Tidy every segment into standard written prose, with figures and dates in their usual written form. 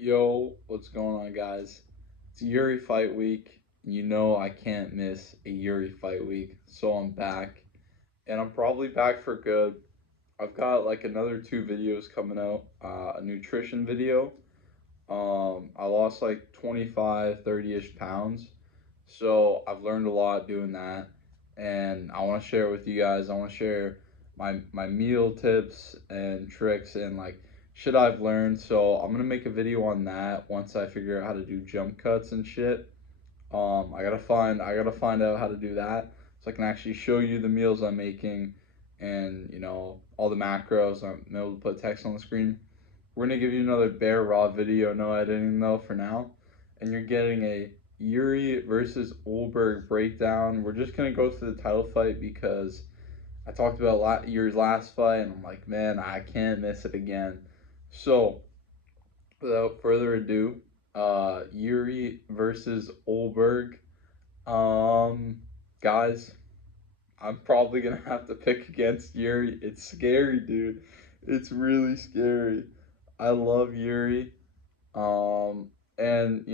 Yo, what's going on, guys? It's Yuri Fight Week. You know I can't miss a Yuri Fight Week, so I'm back, and I'm probably back for good. I've got like another two videos coming out. A nutrition video. I lost like 25, 30-ish pounds, so I've learned a lot doing that, and I want to share with you guys. I want to share my meal tips and tricks and like shit I've learned. So I'm gonna make a video on that once I figure out how to do jump cuts and shit. I gotta find out how to do that so I can actually show you the meals I'm making and all the macros. I'm able to put text on the screen. We're gonna give you another bare raw video, no editing though for now, and you're getting a Jiri versus Ulberg breakdown. We're just gonna go through the title fight because I talked about Jiri's last fight, and I'm like, man, I can't miss it again. So without further ado, Jiri versus Ulberg. Um, guys, I'm probably gonna have to pick against Jiri. It's scary, dude. It's really scary. I love Jiri. Um, and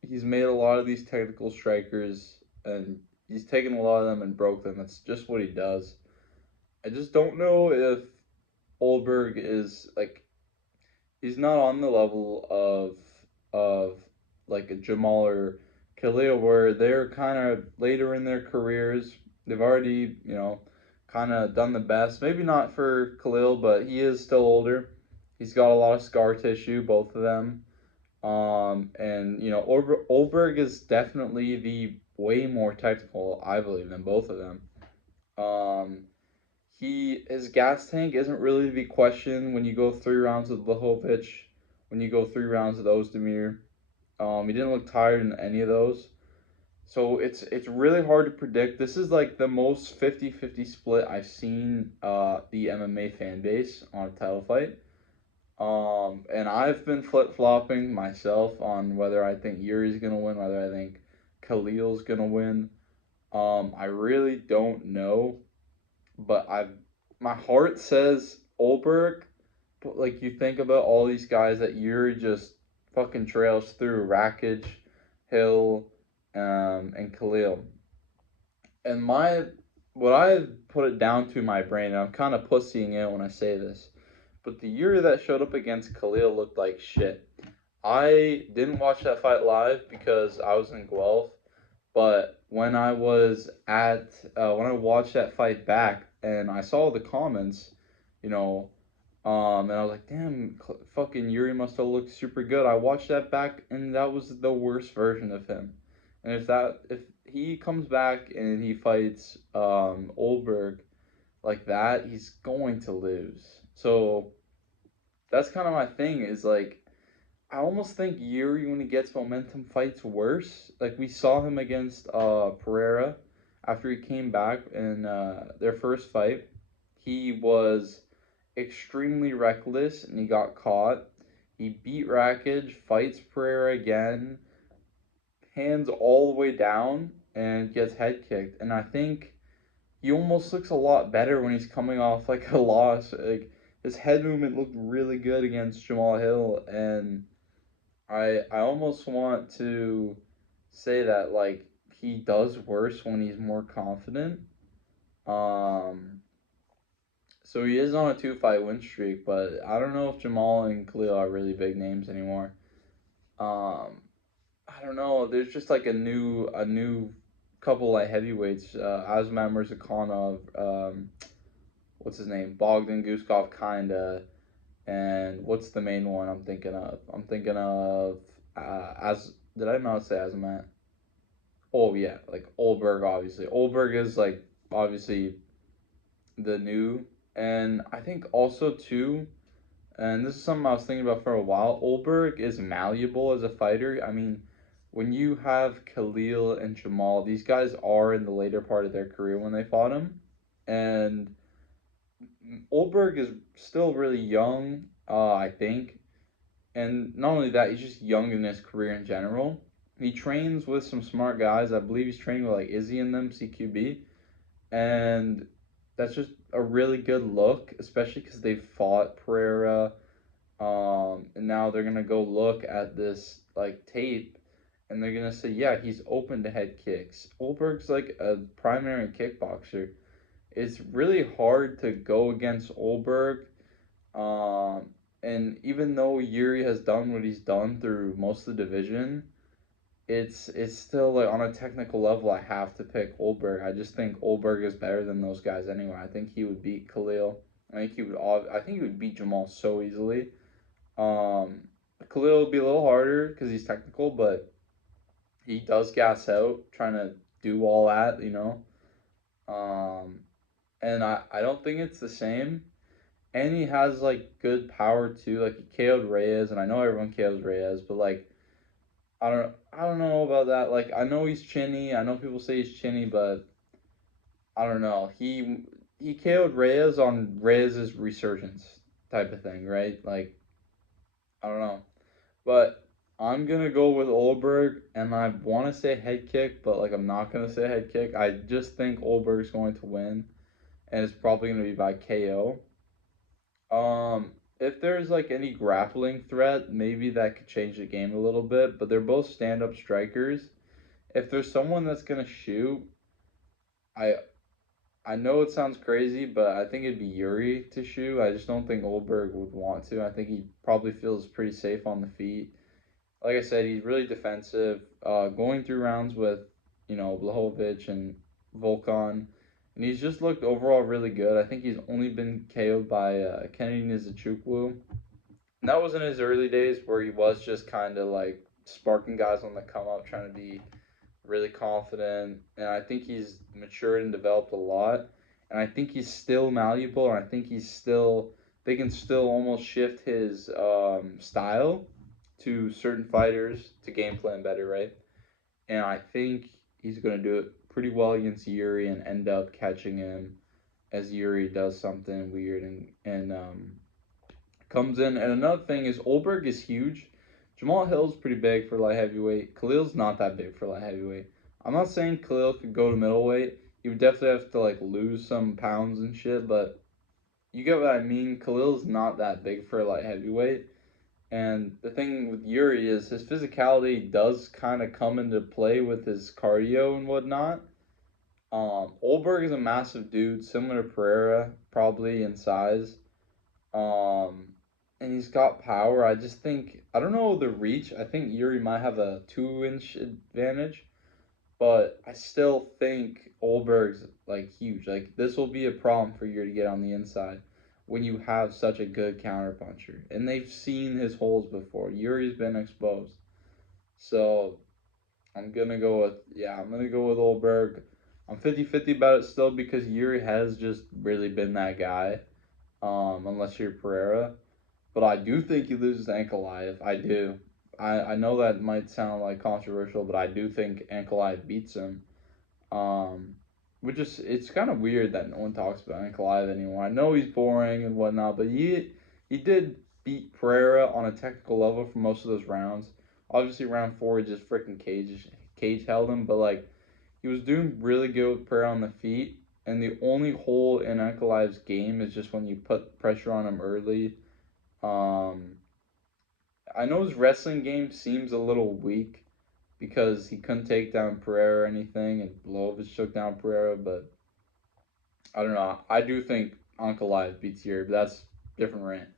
he's made a lot of these technical strikers, and he's taken a lot of them and broke them. That's just what he does. I just don't know if Ulberg is like he's not on the level of like a Jamal or Khalil where they're kind of later in their careers. They've already kind of done the best. Maybe not for Khalil, but he is still older. He's got a lot of scar tissue, both of them. And Ulberg is definitely the way more technical, I believe, than both of them. Um, his gas tank isn't really to be questioned when you go 3 rounds with Blahovic, when you go 3 rounds with Ozdemir. He didn't look tired in any of those. So it's really hard to predict. This is like the most 50-50 split I've seen the MMA fan base on a title fight. And I've been flip flopping myself on whether I think Yuri's gonna win, whether I think Khalil's gonna win. I really don't know, but my heart says Ulberg, but like you think about all these guys that Yuri just fucking trails through, Rakic, Hill, and Khalil. And what I put it down to my brain, and I'm kind of pussying it when I say this, but the Yuri that showed up against Khalil looked like shit. I didn't watch that fight live because I was in Guelph, but when I watched that fight back and I saw the comments, you know, and I was like, damn, fucking Yuri must have looked super good. I watched that back and that was the worst version of him. And if he comes back and he fights Ulberg like that, he's going to lose. So that's kind of my thing is like I almost think Yuri when he gets momentum fights worse. Like we saw him against Pereira after he came back in their first fight. He was extremely reckless and he got caught. He beat Rakic, fights Pereira again, hands all the way down and gets head kicked. And I think he almost looks a lot better when he's coming off like a loss. Like his head movement looked really good against Jamal Hill, and I almost want to say that like he does worse when he's more confident. Um, so he is on a 2 fight win streak, but I don't know if Jamal and Khalil are really big names anymore. Um, I don't know. There's just like a new couple like heavyweights. Asman Mirzakhanov. What's his name? Bogdan Guskov, kinda. And what's the main one I'm thinking of? I'm thinking of as did I not say Azamat? Oh yeah, like Ulberg obviously. Ulberg is like obviously the new, and I think also too, and this is something I was thinking about for a while. Ulberg is malleable as a fighter. I mean, when you have Khalil and Jamal, these guys are in the later part of their career when they fought him, and Ulberg is still really young. I think, and not only that, he's just young in his career in general. He trains with some smart guys. I believe he's training with like Izzy and them, CQB. And that's just a really good look, especially because they fought Pereira. And now they're gonna go look at this like tape, and they're gonna say, yeah, he's open to head kicks. Ulberg's like a primary kickboxer. It's really hard to go against Ulberg. Um, and even though Jiri has done what he's done through most of the division, it's still like on a technical level. I have to pick Ulberg. I just think Ulberg is better than those guys anyway. I think he would beat Khalil. I think he would. I think he would beat Jamal so easily. Um, Khalil will be a little harder because he's technical, but he does gas out trying to do all that, you know. Um, and I don't think it's the same. And he has like good power too. Like he KO'd Reyes, and I know everyone KOs Reyes, but like I don't know about that. Like I know he's chinny. I know people say he's chinny, but I don't know. He KO'd Reyes on Reyes's resurgence type of thing, right? Like I don't know. But I'm gonna go with Ulberg, and I want to say head kick, but like I'm not gonna say head kick. I just think Ulberg's going to win, and it's probably gonna be by KO. If there's like any grappling threat, maybe that could change the game a little bit. But they're both stand-up strikers. If there's someone that's gonna shoot, I I know it sounds crazy, but I think it'd be Jiri to shoot. I just don't think Ulberg would want to. I think he probably feels pretty safe on the feet. Like I said, he's really defensive. Going through rounds with, Blahovic and Volkan, and he's just looked overall really good. I think he's only been KO'd by Kennedy Nzechukwu. And that was in his early days where he was just kind of like sparking guys on the come up, trying to be really confident. And I think he's matured and developed a lot. And I think he's still malleable, and I think they can still almost shift his style to certain fighters to game plan better, right? And I think he's going to do it pretty well against Jiri and end up catching him as Jiri does something weird and comes in. And another thing is Ulberg is huge. Jamal Hill's pretty big for light heavyweight. Khalil's not that big for light heavyweight. I'm not saying Khalil could go to middleweight. He would definitely have to like lose some pounds and shit, but you get what I mean. Khalil's not that big for light heavyweight. And the thing with Jiri is his physicality does kind of come into play with his cardio and whatnot. Ulberg is a massive dude, similar to Pereira, probably in size. Um, and he's got power. I just think I don't know the reach. I think Jiri might have a 2 inch advantage, but I still think Ulberg's like huge. Like this will be a problem for Jiri to get on the inside when you have such a good counterpuncher. And they've seen his holes before. Yuri's been exposed. So I'm gonna go with Ulberg. I'm 50-50 about it still because Jiri has just really been that guy. Unless you're Pereira. But I do think he loses to Ankalaev. I do. I know that might sound like controversial, but I do think Ankalaev beats him. Um, which is it's kind of weird that no one talks about Ankalaev anymore. I know he's boring and whatnot, but he did beat Pereira on a technical level for most of those rounds. Obviously, round four he just freaking cage held him, but like he was doing really good with Pereira on the feet. And the only hole in Ankalaev's game is just when you put pressure on him early. um, I know his wrestling game seems a little weak because he couldn't take down Pereira or anything, and Blovic took down Pereira, but I don't know. I do think Ankalaev beats Yuri, but that's different rant.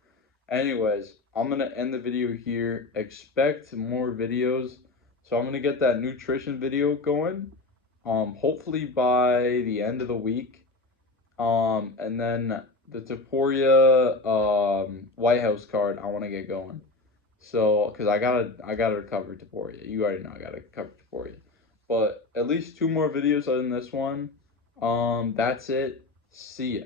Anyways, I'm gonna end the video here. Expect more videos. So I'm gonna get that nutrition video going. Hopefully by the end of the week. And then the Taporia White House card I want to get going. So, cause I gotta cover Taporia. You already know I gotta cover Taporia. But at least 2 more videos other than this one. That's it. See ya.